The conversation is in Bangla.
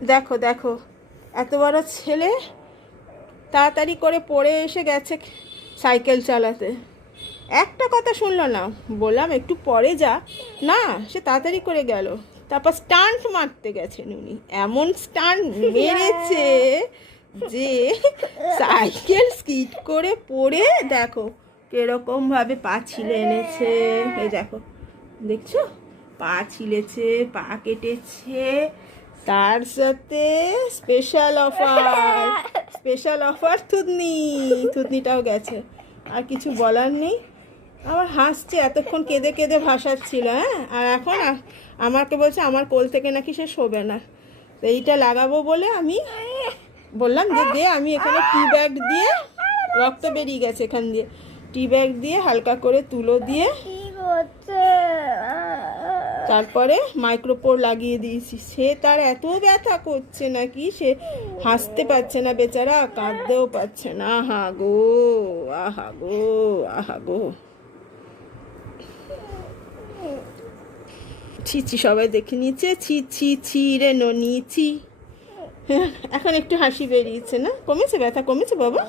দেখো দেখো, এত বড় ছেলে তাড়াতাড়ি করে পড়ে এসে গেছে সাইকেল চালাতে, একটা কথা শুনলো না। বললাম একটু পরে যা, না সে তাড়াতাড়ি করে গেল। তারপর স্টান্ট মারতে গেছেন উনি, এমন স্টান্ট মেরেছে যে সাইকেল স্কিড করে পড়ে দেখো কিরকম ভাবে পা ছিলে এনেছে। এই দেখো, দেখছো, পা ছিলেছে, পা কেটেছে। তার সাথে স্পেশাল অফার, স্পেশাল অফার থুতনি, থুতনিটাও গেছে। আর কিছু বলার নেই। আবার হাসছে, এতক্ষণ কেঁদে কেঁদে ভাসাচ্ছিল। হ্যাঁ, আর এখন আমাকে বলছে আমার কোল থেকে নাকি সে শোবে না। তো এইটা লাগাবো বলে আমি বললাম যে দে, আমি এখানে টি ব্যাগ দিয়ে, রক্ত বেরিয়ে গেছে এখান দিয়ে, টি ব্যাগ দিয়ে হালকা করে তুলো দিয়ে তারপরে মাইক্রোপোর লাগিয়ে দিয়েছি। সে তার এত ব্যথা করছে নাকি, সে হাসতে পারছে না বেচারা, কাঁদতেও পারছে না। আহা গো, আহা গো, আহা গো, ছি ছি, সবাই দেখে নিয়েছে, ছি ছি ছি রে ননি ছি। এখন একটু হাসি বেরিয়েছে না? কমেছে, ব্যথা কমেছে বাবা?